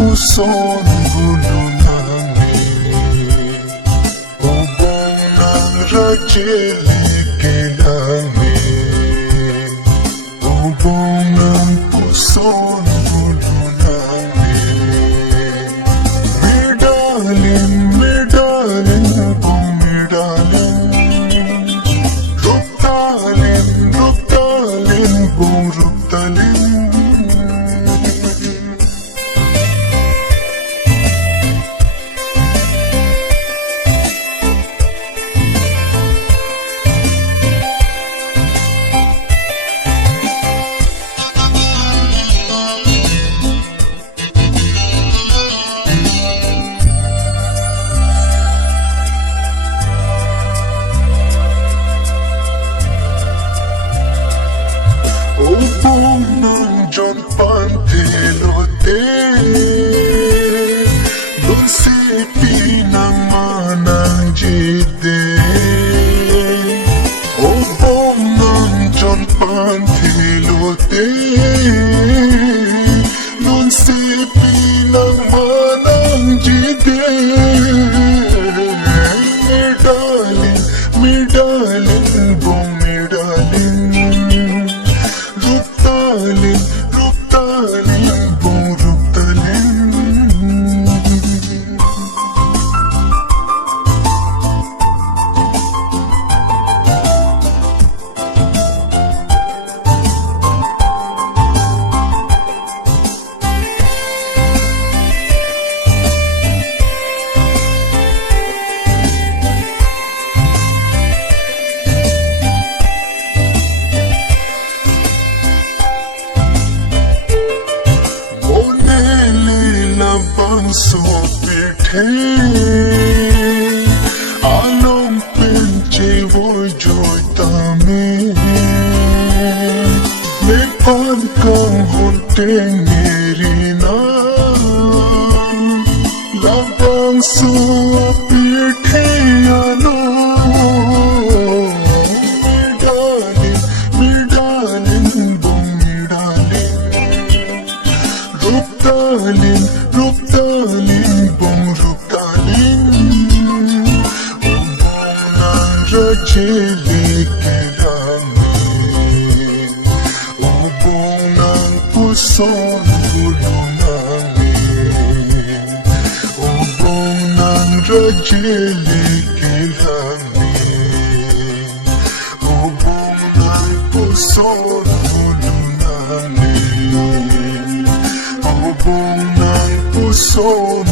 puso't gulo namin, ubong ng radyelige namin, ubong ng puso't gulo namin. Medalin, medalin, oh medalin, ruptalin, ruptalin, oh ruptalin. Ubong ng John Pantelote, Dulce Pinang Manang Jide. Ubong ng John Pantelote, Dulce Pinang Manang Jide. Medalin, medalin, bong medalin, ruptalin, ruptalin, bong ruptalin. So pretty, along pinche voy joy tame, me pan kang hunting nirina, labang so pretty along. Medalin, medalin, bong medalin, ruptalin, ruptalin, bong ruptalin, ubong ng radyelige namin, ubong ng puso't gulo namin, ubong ng radyelige namin, ubong ng puso't gulo namin, ubong ng puso't